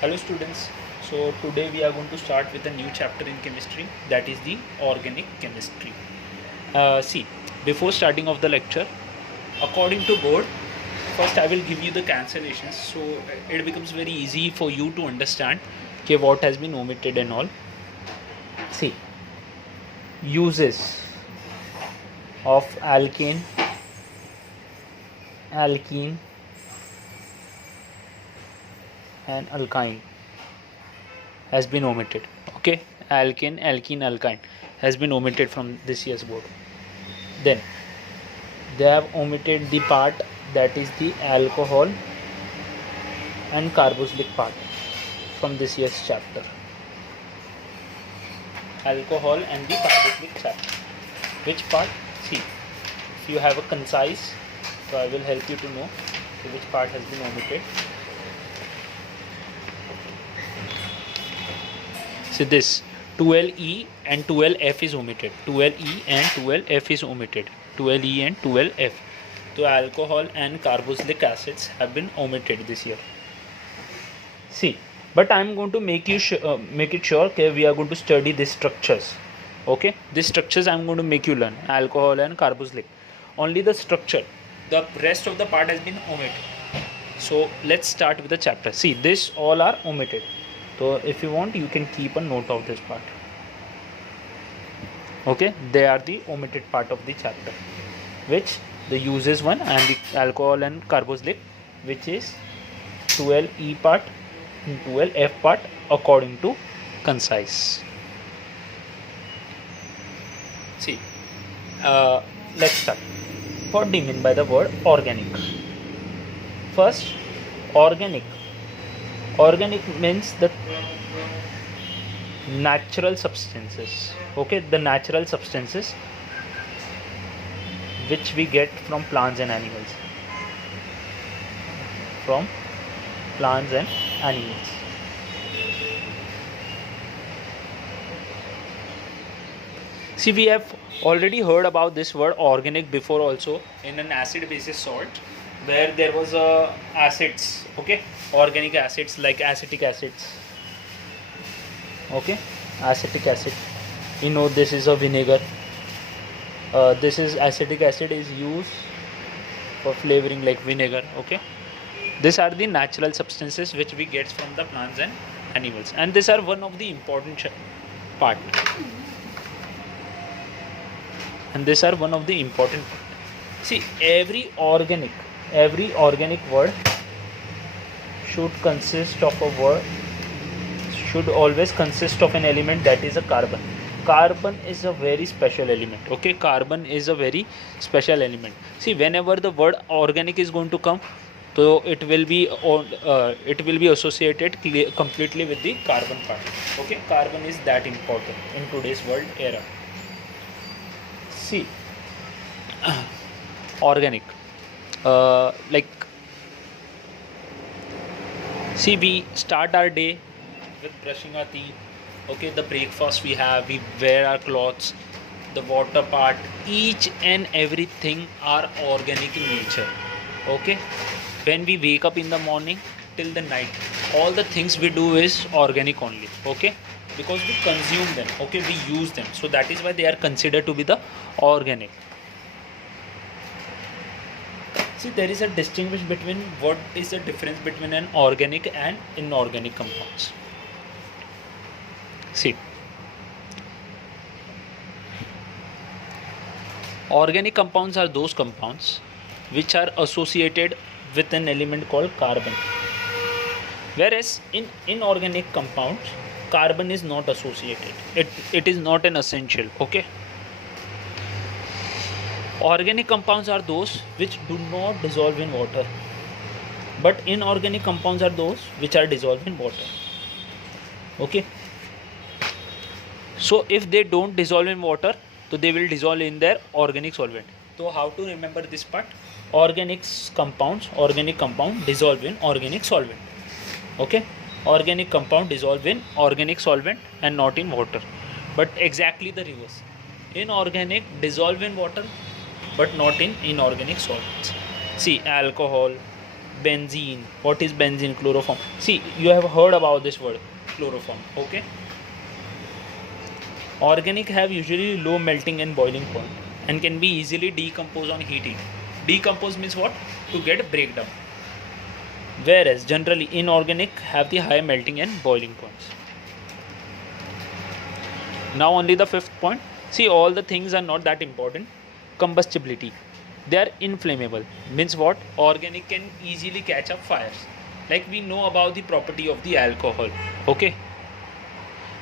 Hello students, so today we are going to start with a new chapter in chemistry, that is the organic chemistry. See, before starting of the lecture, according to board, first I will give you the cancellations so it becomes very easy for you to understand okay, what has been omitted and all. See, uses of alkane, and alkyne has been omitted. Okay, alkane, alkene, alkyne has been omitted from this year's board. Then they have omitted the part that is the alcohol and carboxylic part from this year's chapter. Alcohol and the carboxylic chapter. Which part? See, if you have a concise, so I will help you to know which part has been omitted. See this 12E and 12F is omitted. 12E and 12F is omitted. 12E and 12F. So alcohol and carboxylic acids have been omitted this year. See, but I am going to make it sure okay, we are going to study these structures. Okay, these structures I am going to make you learn. Alcohol and carboxylic. Only the structure. The rest of the part has been omitted. So let's start with the chapter. See, this all are omitted. So if you want, you can keep a note of this part. Okay, they are the omitted part of the chapter, which the uses one and the alcohol and carboxylic, which is 12E part and 12F part according to concise. See, let's start. What do you mean by the word organic? First, organic means the natural substances. Okay, the natural substances which we get from plants and animals. See, we have already heard about this word organic before also in an acid basis salt, where there was acids, okay, organic acids like acetic acids. Okay, acetic acid, you know, this is a vinegar. This is acetic acid is used for flavoring like vinegar. Okay, these are the natural substances which we get from the plants and animals, and these are one of the important part. See, every organic word should always consist of an element that is a carbon. Carbon is a very special element. Okay, carbon is a very special element. See, whenever the word organic is going to come, so it will be associated completely with the carbon part. Okay, carbon is that important in today's world era. See, organic, see, we start our day with brushing our teeth. Okay, the breakfast we have, we wear our clothes, the water part, each and everything are organic in nature. Okay, when we wake up in the morning till the night, all the things we do is organic only. Okay, because we consume them. Okay, we use them, so that is why they are considered to be the organic. See, there is a distinction between what is the difference between an organic and inorganic compounds. See, organic compounds are those compounds which are associated with an element called carbon, whereas in inorganic compounds carbon is not associated. It is not an essential. Okay, organic compounds are those which do not dissolve in water, but inorganic compounds are those which are dissolved in water. Okay, so if they don't dissolve in water, so they will dissolve in their organic solvent. So how to remember this part? Organic compound dissolve in organic solvent. Okay, organic compound dissolve in organic solvent and not in water, but exactly the reverse. Inorganic dissolve in water but not in inorganic solvents. See, alcohol, benzene. What is benzene? Chloroform. See, you have heard about this word, chloroform. Okay. Organic have usually low melting and boiling point and can be easily decomposed on heating. Decompose means what? To get breakdown. Whereas generally inorganic have the high melting and boiling points. Now only the fifth point. See, all the things are not that important. Combustibility. They are inflammable. Means what? Organic can easily catch up fires. Like we know about the property of the alcohol. Okay.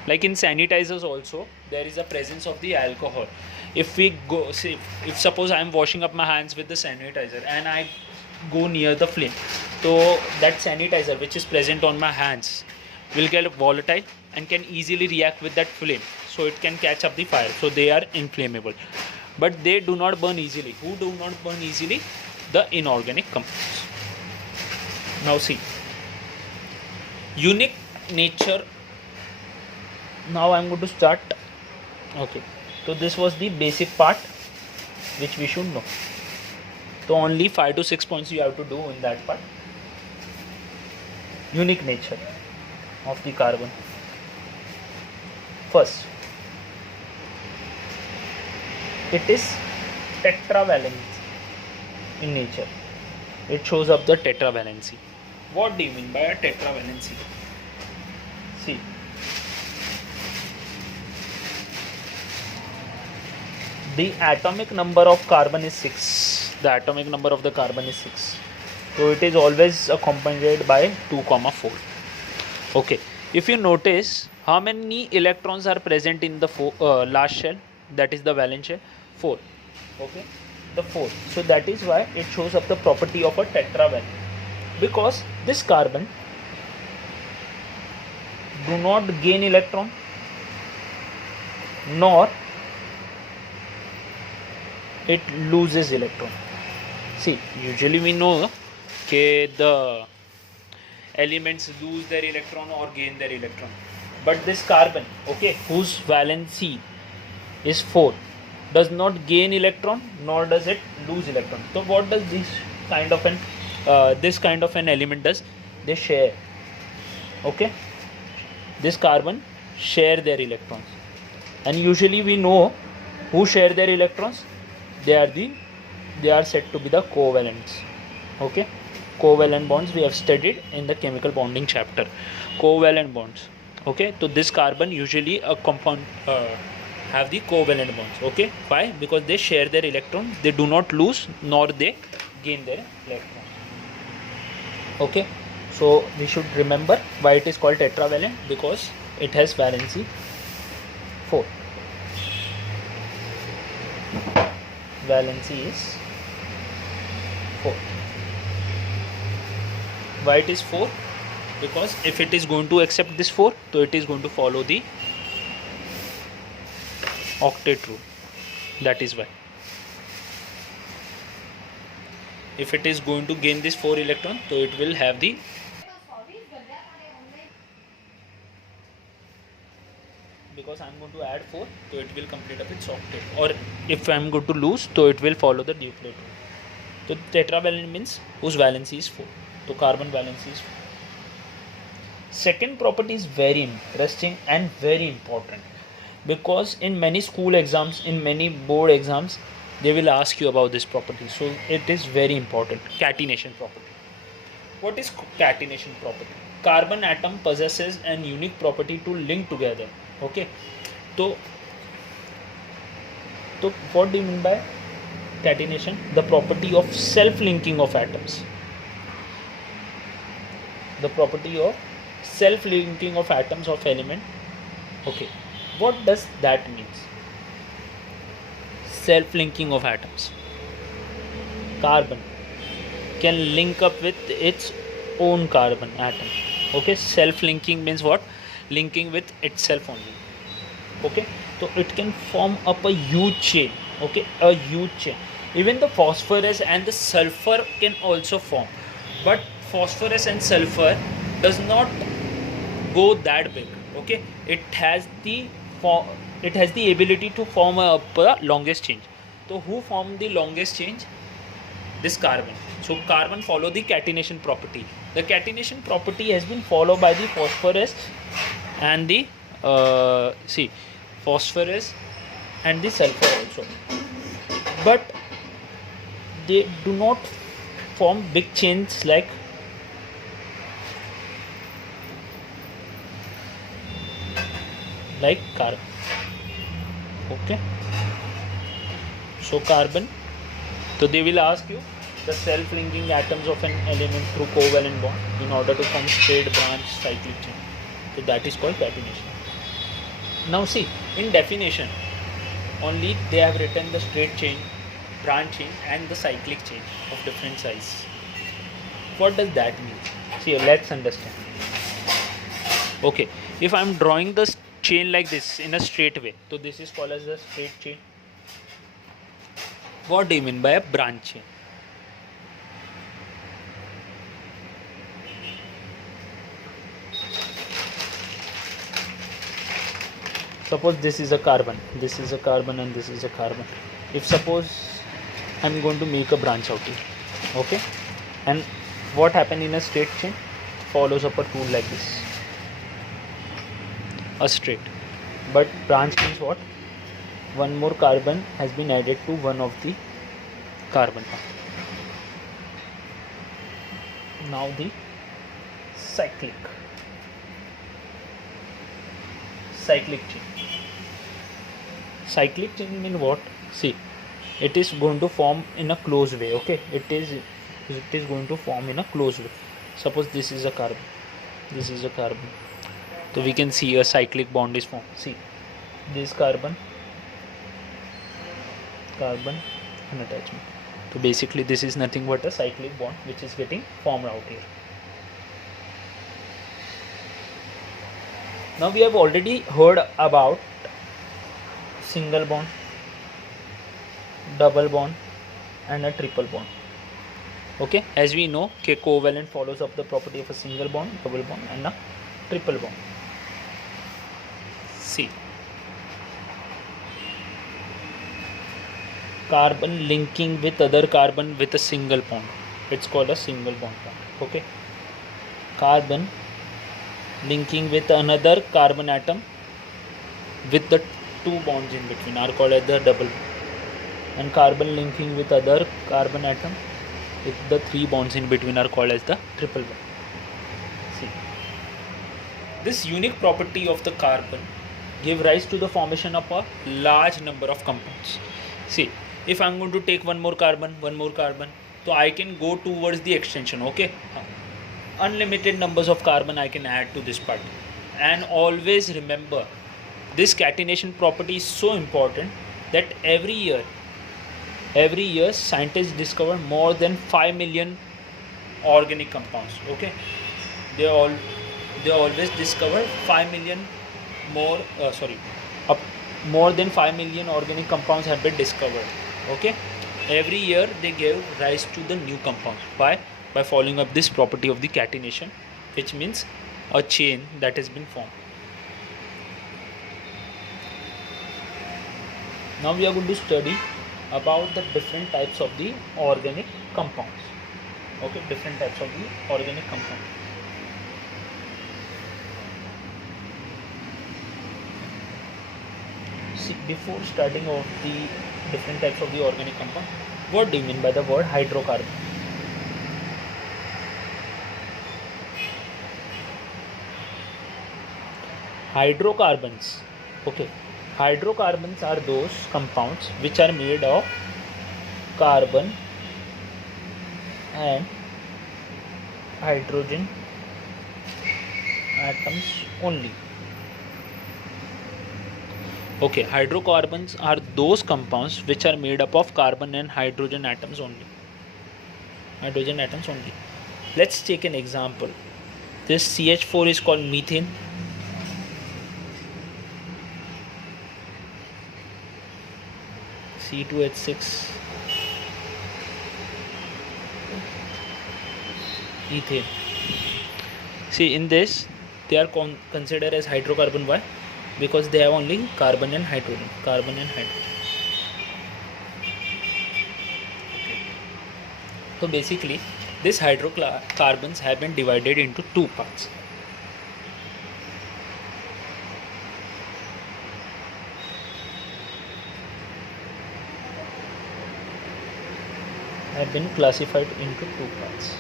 Like in sanitizers also, there is a presence of the alcohol. If we go, say, if suppose I am washing up my hands with the sanitizer and I go near the flame, so that sanitizer which is present on my hands will get volatile and can easily react with that flame, so it can catch up the fire. So they are inflammable, but they do not burn easily. Who do not burn easily? The inorganic compounds. Now see, unique nature. Now I'm going to start. Okay, so this was the basic part which we should know. So only 5 to 6 points you have to do in that part. Unique nature of the carbon. First, it is tetravalent in nature. It shows up the tetravalency. What do you mean by a tetravalency? See, the atomic number of carbon is 6. The atomic number of the carbon is 6. So it is always accompanied by 2, 4. Okay. If you notice, how many electrons are present in the last shell? That is the valence shell. 4. Okay. The 4. So that is why it shows up the property of a tetravalent. Because this carbon do not gain electron nor it loses electron. See, usually we know that the elements lose their electron or gain their electron, but this carbon, okay, whose valency is 4, does not gain electron nor does it lose electron. So what does this kind of an element does? They share. Okay, this carbon share their electrons, and usually we know who share their electrons. They are said to be the covalents. Okay, covalent bonds we have studied in the chemical bonding chapter. Covalent bonds. Okay, so this carbon usually a compound have the covalent bonds. Okay, why? Because they share their electrons. They do not lose nor they gain their electrons. Okay, so we should remember why it is called tetravalent, because it has valency 4. Valency is 4. Why it is 4? Because if it is going to accept this 4, so it is going to follow the octet rule. That is why. If it is going to gain this 4 electron, so it will have the because I am going to add 4, so it will complete up its octet. Or if I am going to lose, so it will follow the duplet rule. So tetravalent means whose valency is 4. So carbon valency is 4. Second property is very interesting and very important, because in many school exams, in many board exams, they will ask you about this property. So it is very important. Catenation property. What is catenation property? Carbon atom possesses an unique property to link together. Okay, so what do you mean by catenation? The property of self-linking of atoms. The property of self-linking of atoms of element. Okay, what does that mean? Self-linking of atoms. Carbon can link up with its own carbon atom. Okay, self-linking means what? Linking with itself only. Okay, so it can form up a huge chain. Okay, a huge chain. Even the phosphorus and the sulfur can also form, but phosphorus and sulfur does not go that big. Okay, it has the ability to form a longest chain. So who formed the longest chain? This carbon. So carbon follow the catenation property. The catenation property has been followed by the phosphorus and the phosphorus and the sulfur also, but they do not form big chains like carbon. Okay, so carbon, so they will ask you the self-linking atoms of an element through covalent bond in order to form straight branch cyclic chain. So that is called catenation. Now see, in definition only they have written the straight chain, branch chain and the cyclic chain of different size. What does that mean? See, let's understand. Okay, if I am drawing the chain like this in a straight way, so this is called as a straight chain. What do you mean by a branch chain? Suppose this is a carbon, this is a carbon and this is a carbon. If suppose I am going to make a branch out here, okay, and what happen in a straight chain? Follows up a rule like this, a straight. But branch means what? One more carbon has been added to one of the carbon. Now the cyclic chain. Cyclic chain mean what? See, it is going to form in a closed way. Okay, it is going to form in a closed way. Suppose this is a carbon, this is a carbon, so we can see a cyclic bond is formed. See, this carbon and attachment. So basically this is nothing but a cyclic bond which is getting formed out here. Now we have already heard about single bond, double bond and a triple bond. Okay, as we know, covalent follows up the property of a single bond, double bond and a triple bond. See, carbon linking with other carbon with a single bond, it's called a single bond. Okay, carbon linking with another carbon atom with the two bonds in between are called as the double bond, and carbon linking with other carbon atom with the three bonds in between are called as the triple bond. See, this unique property of the carbon give rise to the formation of a large number of compounds. See, if I am going to take one more carbon, so I can go towards the extension. Okay, unlimited numbers of carbon I can add to this part. And always remember, this catenation property is so important that every year scientists discover more than 5 million organic compounds. Okay, they always discover 5 million more more than 5 million organic compounds have been discovered. Okay, every year they give rise to the new compounds by following up this property of the catenation, which means a chain that has been formed. Now we are going to study about the different types of the organic compounds. Okay, different types of the organic compounds. See, before starting off the different types of the organic compound, what do you mean by the word hydrocarbon? Hydrocarbons. Okay, hydrocarbons are those compounds which are made of carbon and hydrogen atoms only. Okay, hydrocarbons are those compounds which are made up of carbon and hydrogen atoms only. Let's take an example. This CH4 is called methane. C2H6, ethane. See, in this they are considered as hydrocarbon. Why? Because they have only carbon and hydrogen. Okay. So basically these hydrocarbons have been divided into two parts. Have been classified into two parts.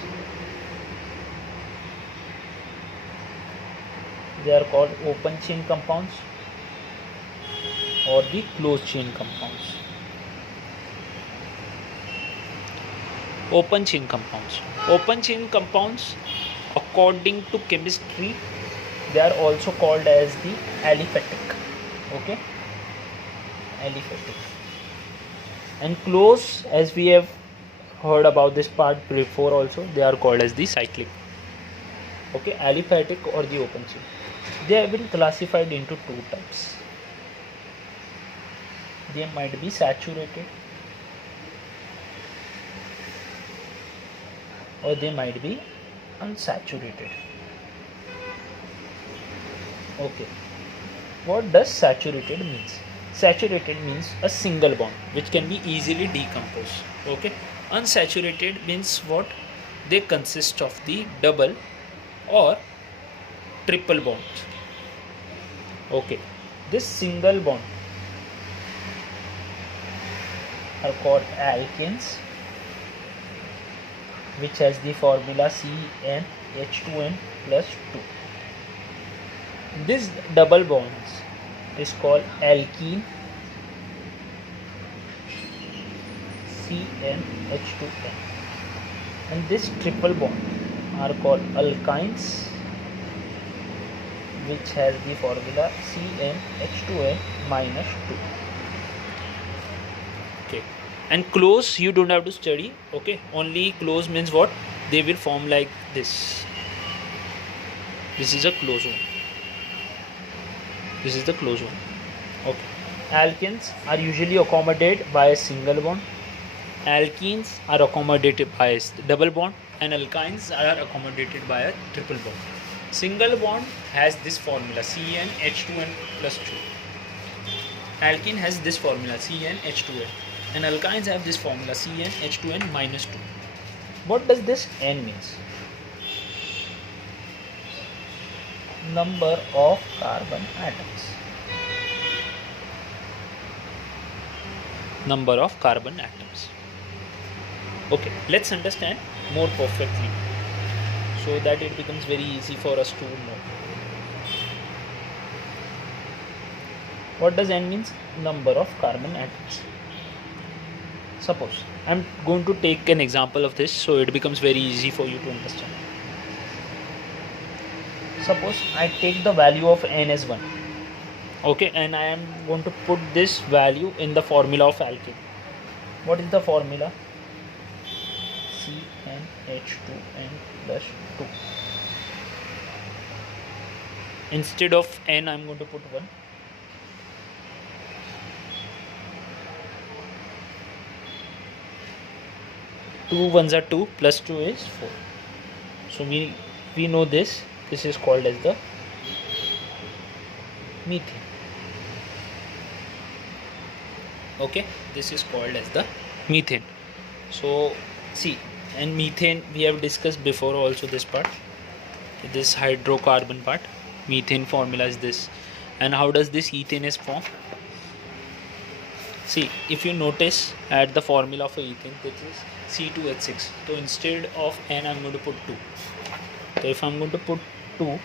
They are called open chain compounds or the closed chain compounds. Open chain compounds. Open chain compounds, according to chemistry, they are also called as the aliphatic. Okay, aliphatic. And close, as we have heard about this part before also, they are called as the cyclic. Okay, aliphatic or the open chain. They have been classified into two types. They might be saturated or they might be unsaturated. Okay, what does saturated means? Saturated means a single bond which can be easily decomposed. Okay, unsaturated means what? They consist of the double or triple bonds. Okay, this single bond are called alkenes, which has the formula CnH2n plus 2. This double bonds is called alkene, CnH2n, and this triple bond are called alkynes, which has the formula CnH2n minus 2. Okay, and close you don't have to study. Okay, only close means what? They will form like this. This is a close one. This is the close one. Okay, alkenes are usually accommodated by a single bond. Alkenes are accommodated by a double bond, and alkynes are accommodated by a triple bond. Single bond has this formula CnH2n plus 2. Alkene has this formula CnH2n, and alkynes have this formula CnH2n minus 2. What does this N means? Number of carbon atoms. Number of carbon atoms. Okay, let's understand more perfectly so that it becomes very easy for us to know. What does N means? Number of carbon atoms. Suppose I'm going to take an example of this so it becomes very easy for you to understand. Suppose I take the value of N as 1. Okay, and I am going to put this value in the formula of alkene. What is the formula? CnH2n plus 2. Instead of N I am going to put 1. Two ones are 2 plus 2 is 4. So we know this. This is called as the methane. Okay, this is called as the methane. So see, and methane we have discussed before also this part, this hydrocarbon part. Methane formula is this. And how does this ethane is formed? See, if you notice at the formula for ethane, this is C2H6. So instead of N, I'm going to put 2. So if I'm going to put 2,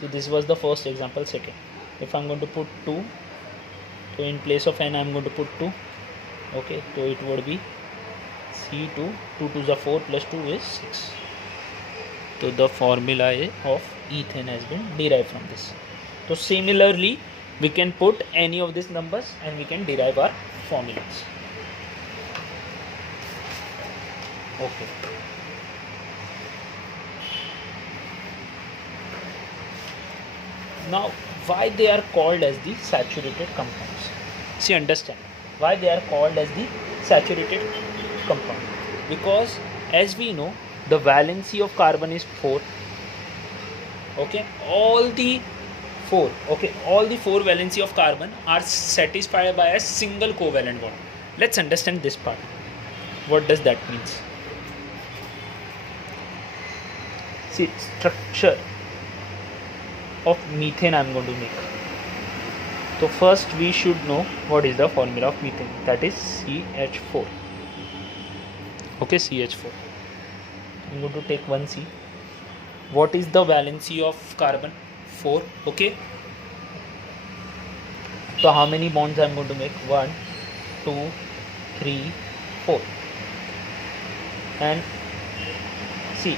see this was the first example, second. If I'm going to put 2, so in place of N, I'm going to put 2. Okay, so it would be C2, 2 to the 4 plus 2 is 6. So the formula of ethane has been derived from this. So similarly, we can put any of these numbers and we can derive our formulas. Okay. Now, why they are called as the saturated compounds? See, understand why they are called as the saturated compound. Because as we know, the valency of carbon is 4. Okay, all the 4 valency of carbon are satisfied by a single covalent bond. Let's understand this part. What does that means? See, structure of methane I am going to make. So first we should know what is the formula of methane, that is CH4. Okay, CH4. I'm going to take one C. What is the valency of carbon? 4. Okay. So how many bonds I'm going to make? 1, 2, 3, 4. And see,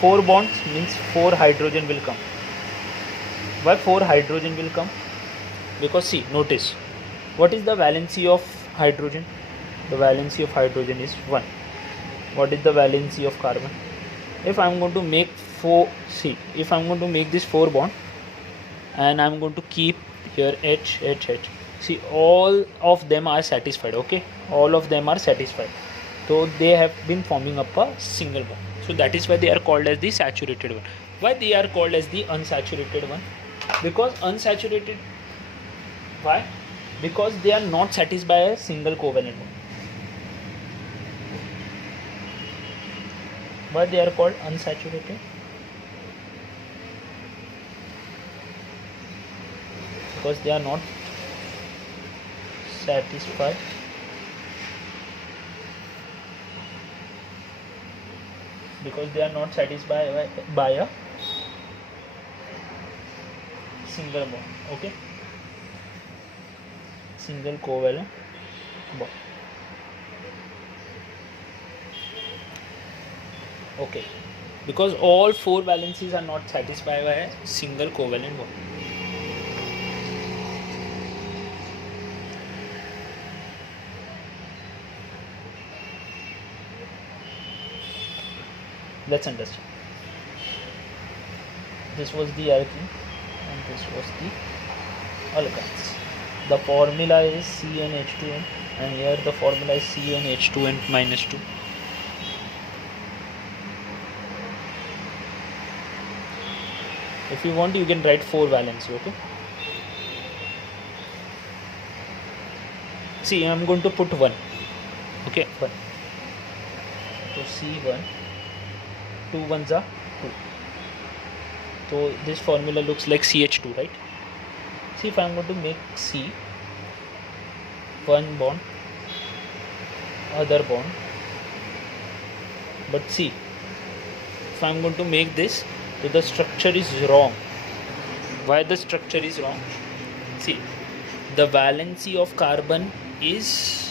4 bonds means 4 hydrogen will come. Why 4 hydrogen will come? Because see, notice, what is the valency of hydrogen? The valency of hydrogen is 1. What is the valency of carbon? If I am going to make 4, see, if I am going to make this 4 bond and I am going to keep here H, H, H. See, all of them are satisfied, okay? All of them are satisfied. So they have been forming up a single bond. So that is why they are called as the saturated one. Why they are called as the unsaturated one? Because unsaturated, why? Because they are not satisfied by a single covalent bond. Why they are called unsaturated? Because they are not satisfied by a single bond, okay? Single covalent bond. Okay, because all 4 valencies are not satisfied by a single covalent bond. Let's understand. This was the alkene and this was the alkynes. The formula is CnH2n and here the formula is CnH2n minus 2. If you want, you can write 4 valency, okay? See, I am going to put 1. Okay, 1. So C1, 2 ones are 2. So this formula looks like CH2, right? See, if I am going to make C, 1 bond, other bond, but see, if I am going to make this, so the structure is wrong. Why the structure is wrong? See, the valency of carbon is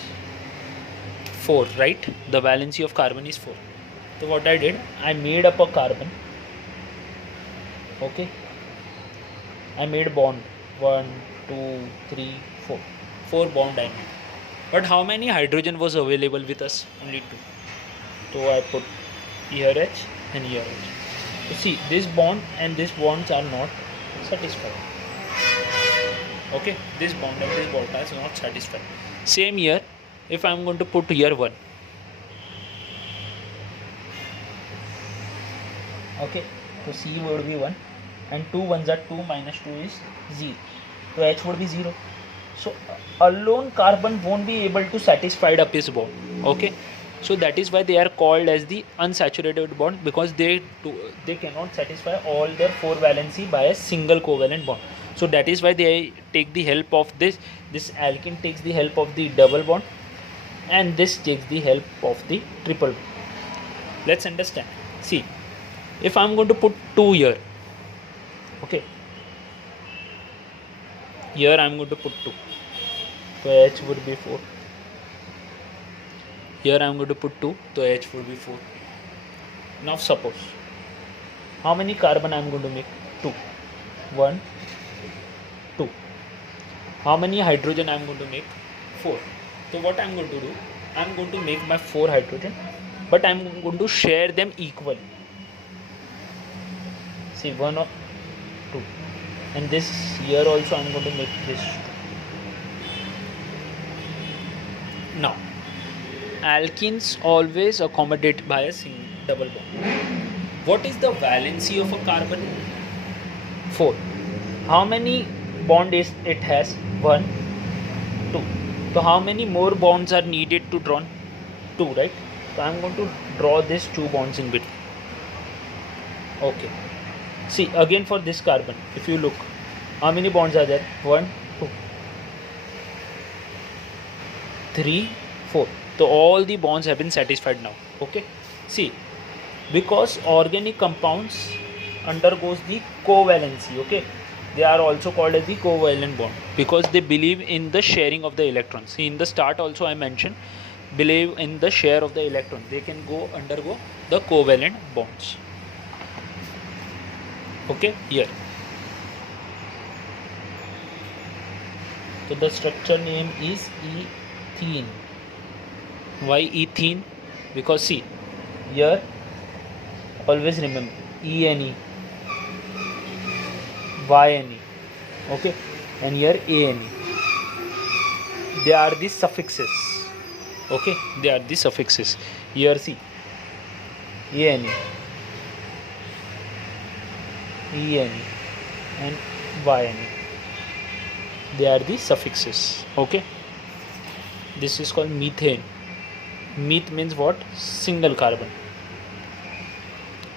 4, right? The valency of carbon is 4. So what I did, I made up a carbon. Okay, I made bond 1, 2, 3, 4. 4 bond I made. But how many hydrogen was available with us? Only 2. So I put here H and here H. So see, this bond and this bonds are not satisfied. Okay, this bond and this bond is not satisfied. Same here, if I am going to put here 1. Okay, so C would be 1 and 2 ones are 2 minus 2 is 0. So H would be 0. So alone carbon won't be able to satisfy up his bond. Okay, so that is why they are called as the unsaturated bond, because they cannot satisfy all their 4 valency by a single covalent bond. So that is why they take the help of this alkene takes the help of the double bond and this takes the help of the triple bond. Let's understand. See, if I am going to put 2 here, okay, here I am going to put 2, so H would be 4. Here I am going to put 2, so H would be 4. Now suppose, how many carbon I am going to make? 2. 1, 2. How many hydrogen I am going to make? 4. So what I am going to do, I am going to make my 4 hydrogen, but I am going to share them equally. See, 1 or 2, and this here also I am going to make this 2. Now, alkenes always accommodate by a single double bond. What is the valency of a carbon? 4. How many bond is it has? 1, 2. So how many more bonds are needed to drawn? 2, right? So I am going to draw these two bonds in between. Okay. See, again for this carbon, if you look, how many bonds are there? 1, 2, 3, 4. So all the bonds have been satisfied now. Okay. See, because organic compounds undergoes the covalency. Okay. They are also called as the covalent bond because they believe in the sharing of the electrons. See, in the start also I mentioned, believe in the share of the electron. They can undergo the covalent bonds. Okay, here. So the structure name is ethene. Why ethene? Because see, here always remember ENE, YNE, okay, and here ANE. They are the suffixes. Okay, they are the suffixes. Here see, ANE, ENE, and YNE. They are the suffixes. Okay, this is called methane. Meth means what? Single carbon.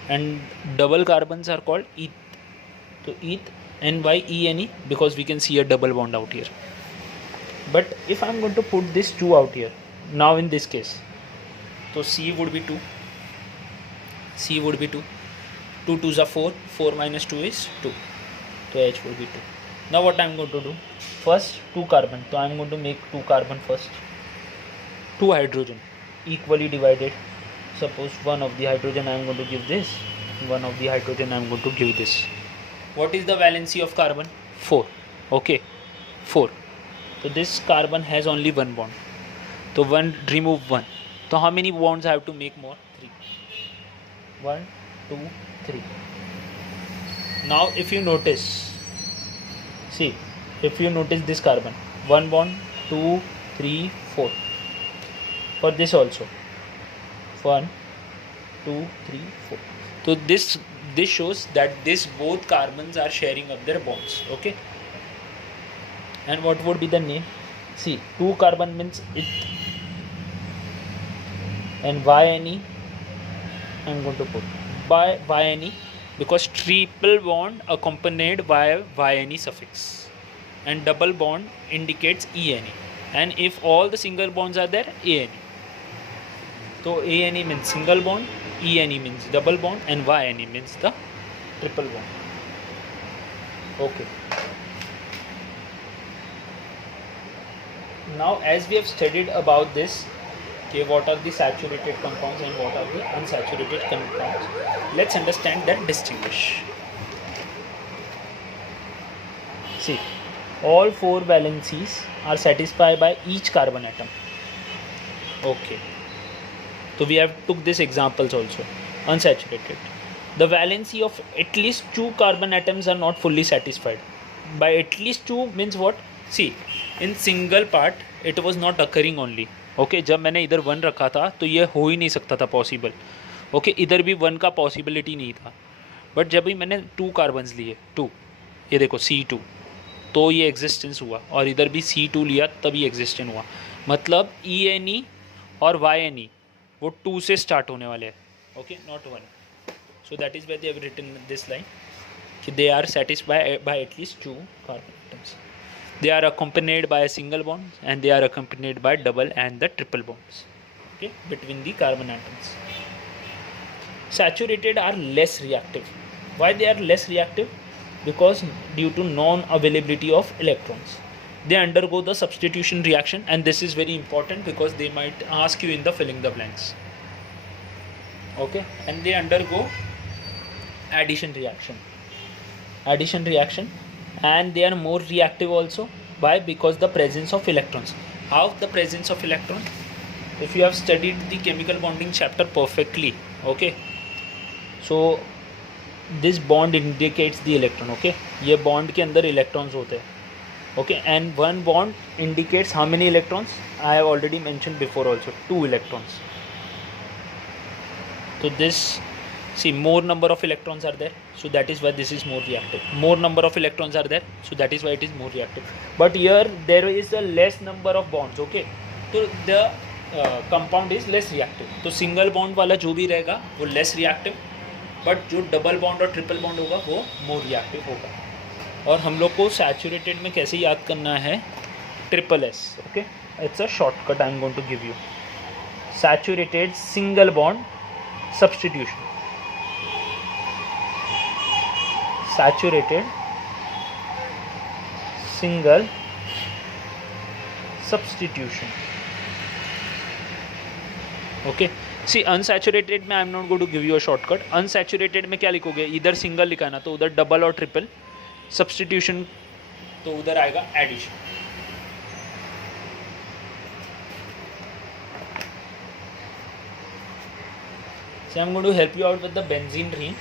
And double carbons are called eth. So eth, and why ENE? Because we can see a double bond out here. But if I am going to put this 2 out here, now in this case, so C would be 2. C would be 2. 2 2s are 4. 4 minus 2 is 2. So H would be 2. Now what I am going to do? First 2 carbon. So I am going to make 2 carbon first. 2 hydrogen equally divided. Suppose one of the hydrogen I am going to give this. One of the hydrogen I am going to give this. What is the valency of carbon? 4. Okay, 4. So this carbon has only one bond. So remove 1. So how many bonds I have to make more? 3. 1, 2, 3. Now if you notice, see, if you notice this carbon, 1 bond, 2, 3, 4. For this also, 1, 2, 3, 4. So this shows that this both carbons are sharing up their bonds. Okay. And what would be the name? See, 2 carbon means it, and YNE I am going to put by YNE because triple bond accompanied by YNE suffix, and double bond indicates ENE, and if all the single bonds are there, ANE. So ANE means single bond, ENE means double bond, and YNE means the triple bond. Okay. Now as we have studied about this, okay, what are the saturated compounds and what are the unsaturated compounds, let's understand that distinguish. See, all 4 valencies are satisfied by each carbon atom. Okay. So we have took these examples also. Unsaturated. The valency of at least 2 carbon atoms are not fully satisfied. By at least 2 means what? See, in single part it was not occurring only. Okay, जब मैंने इधर 1 रखा था तो ये हो ही नहीं सकता था पॉसिबल. ओके, इधर भी 1 का पॉसिबिलिटी नहीं था. बट जब भी मैंने 2 कार्बन्स लिए, 2, ये देखो C2, तो ये एग्जिस्टेंस हुआ, और इधर भी C2 लिया तभी एग्जिस्टेंस हुआ. मतलब ENE और YNE वो 2 से स्टार्ट होने वाले हैं. Okay, not 1. So that is why they have written this line कि they are satisfied by at least 2 carbon atoms. They are accompanied by a single bond and they are accompanied by double and the triple bonds, okay, between the carbon atoms. Saturated are less reactive. Why they are less reactive? Because due to non-availability of electrons, they undergo the substitution reaction, and this is very important because they might ask you in the filling the blanks. Okay, and they undergo addition reaction. And they are more reactive also. Why? Because the presence of electrons. How the presence of electron? If you have studied the chemical bonding chapter perfectly, okay, so this bond indicates the electron. Okay, ये bond के अंदर electrons होते हैं. Okay, and one bond indicates how many electrons? I have already mentioned before also, 2 electrons. So this, see, more number of electrons are there, so that is why this is more reactive. More number of electrons are there, so that is why it is more reactive. But here there is a less number of bonds. Okay, so the compound is less reactive. तो single bond वाला जो भी रहेगा वो less reactive, but जो double bond और triple bond होगा वो मोर रिएक्टिव होगा. और हम लोग को सैचुरेटेड में कैसे याद करना है, triple S. Okay, it's a shortcut I am going to give you. Saturated single bond substitution. Saturated single substitution. Okay, see unsaturated में I am not going to give you a shortcut. Unsaturated में क्या लिखोगे, इधर single लिखाना तो उधर double और triple. Substitution तो उधर आएगा addition. So I'm going to help you out with the benzene ring.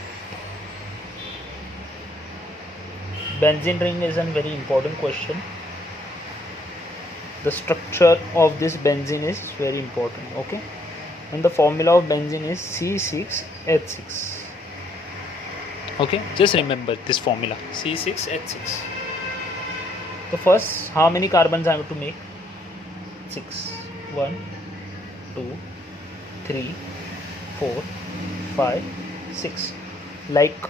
Benzene ring is a very important question. The structure of this benzene is very important. Okay, and the formula of benzene is C6H6. Okay, just remember this formula, C6H6. So first, how many carbons I have to make? 6. 1, 2, 3, 4, 5, 6. Like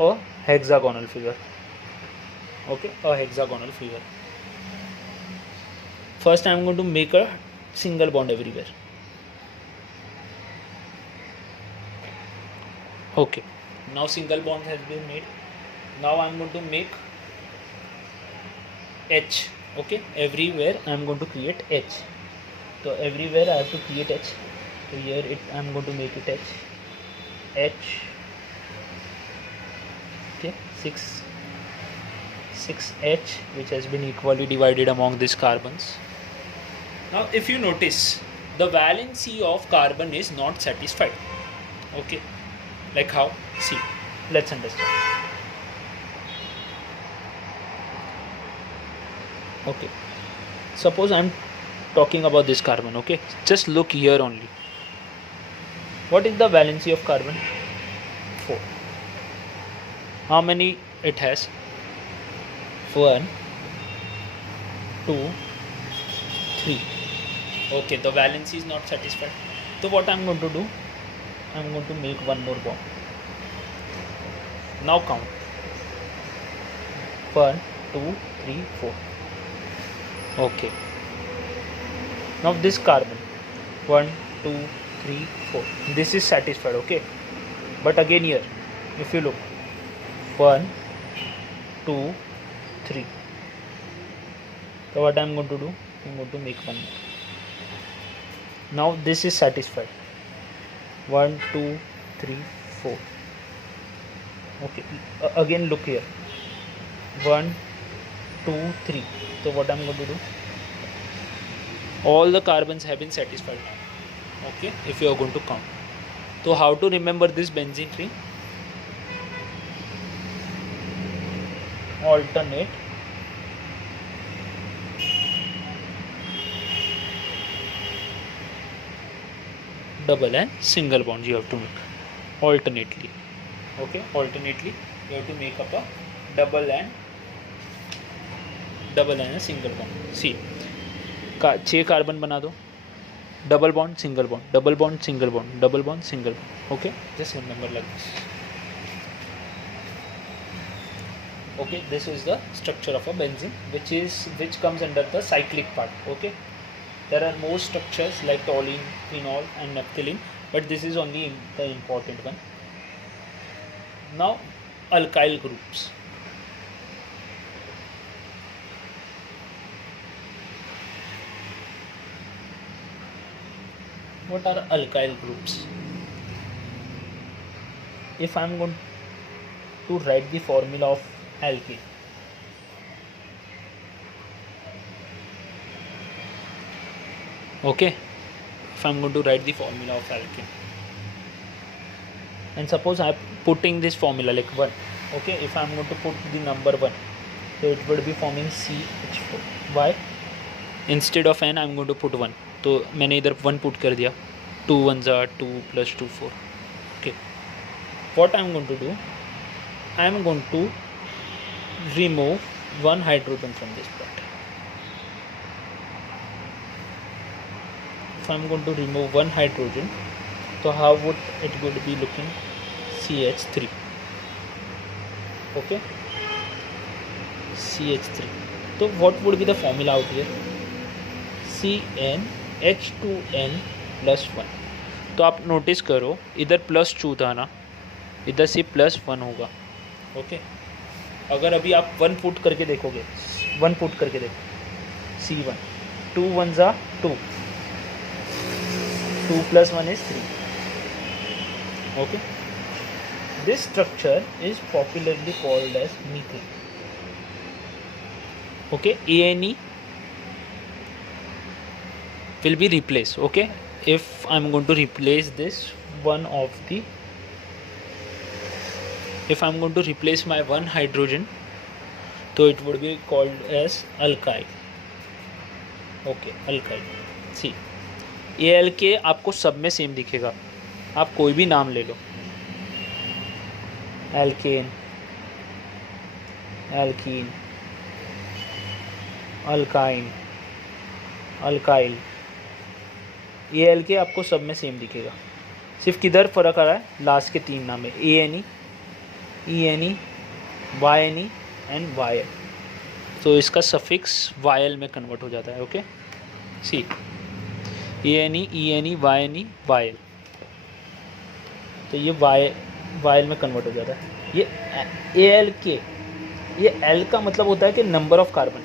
a hexagonal figure. Okay, a hexagonal figure. First I am going to make a single bond everywhere. Okay, now single bond has been made. Now I am going to make H. Okay, everywhere I am going to create H. So everywhere I have to create H. So here I am going to make it H. H. Okay, 6H, which has been equally divided among these carbons. Now if you notice, the valency of carbon is not satisfied. Okay, like how? See, let's understand. Okay, suppose I am talking about this carbon. Okay, just look here only. What is the valency of carbon? 4. How many it has? 1, 2, 3. Okay, the valency is not satisfied. So what I am going to do? I am going to make one more bond. Now count. 1, 2, 3, 4. Okay. Now this carbon. 1, 2, 3, 4. This is satisfied. Okay. But again here, if you look, 1, 2, 3. So what I am going to do? I am going to make one more. Now this is satisfied. 1, 2, 3, 4. Okay. Again look here. 1, 2, 3. So what I am going to do? All the carbons have been satisfied now. Okay. If you are going to count. So how to remember this benzene ring? Alternate double and single bonds you have to make alternately. Okay, alternately you have to make up a double and a single bond. See, 6 carbon बना दो, double bond single bond, double bond single bond, double bond single bond. Okay, just remember like this. Okay, this is the structure of a benzene, which comes under the cyclic part. Okay, there are more structures like toluene, phenol and naphthalene, but this is only the important one. Now alkyl groups. What are alkyl groups? If I am going to write the formula of alkane, okay, if I am going to write the formula of alkane, and suppose I am putting this formula like 1, okay, if I am going to put the number 1, so it would be forming CH4. Why? Instead of n I am going to put 1, तो मैंने इधर 1 put कर दिया. 2 1 are 2 plus 2 4. Okay, what I am going to do? I am going to remove one hydrogen from this part. if I'm going to remove one hydrogen, so how would it would be looking? CH3. Okay, CH3. So what would be the formula out here? CnH2n plus 1. तो आप notice करो इधर +2 था ना, इधर से +1 होगा. Okay, अगर अभी आप 1 पुट करके देखोगे, 1 पुट करके देखो, C1, 2 1s are 2, 2 plus 1 is 3. Okay, this structure is popularly called as methane. Okay, ANE will be replaced. Okay, if I'm going to replace this one of the, if I'm going to replace my one hydrogen, so it would be called as alkyl. Okay, alkyl. See, ALK आपको सब में same दिखेगा, आप कोई भी नाम ले लो, alkane, alkene, alkyne, alkyl, ALK आपको सब में सेम दिखेगा. सिर्फ किधर फ़र्क आ रहा है? लास्ट के 3 नाम है, ANE, ENE, YNE and YL. तो इसका सफिक्स YL में कन्वर्ट हो जाता है. ओके, सी ANE, ENE, YNE, YL, तो ये YL में कन्वर्ट हो जाता है. ये ALK, ये L का मतलब होता है कि number of carbon.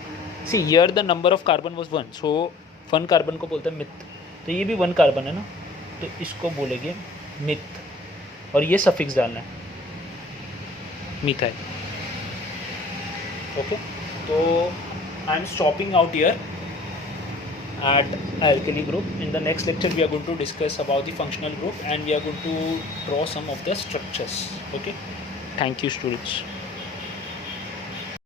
See here the number of carbon was 1, so 1 carbon को बोलते हैं मिथ. तो ये भी 1 कार्बन है ना, तो इसको बोलेंगे मिथ, और ये सफिक्स डालना है, मिथाइल. ओके, तो I am stopping out here at alkali group. In the next lecture we are going to discuss about the functional group and we are going to draw some of the structures. Okay, thank you students.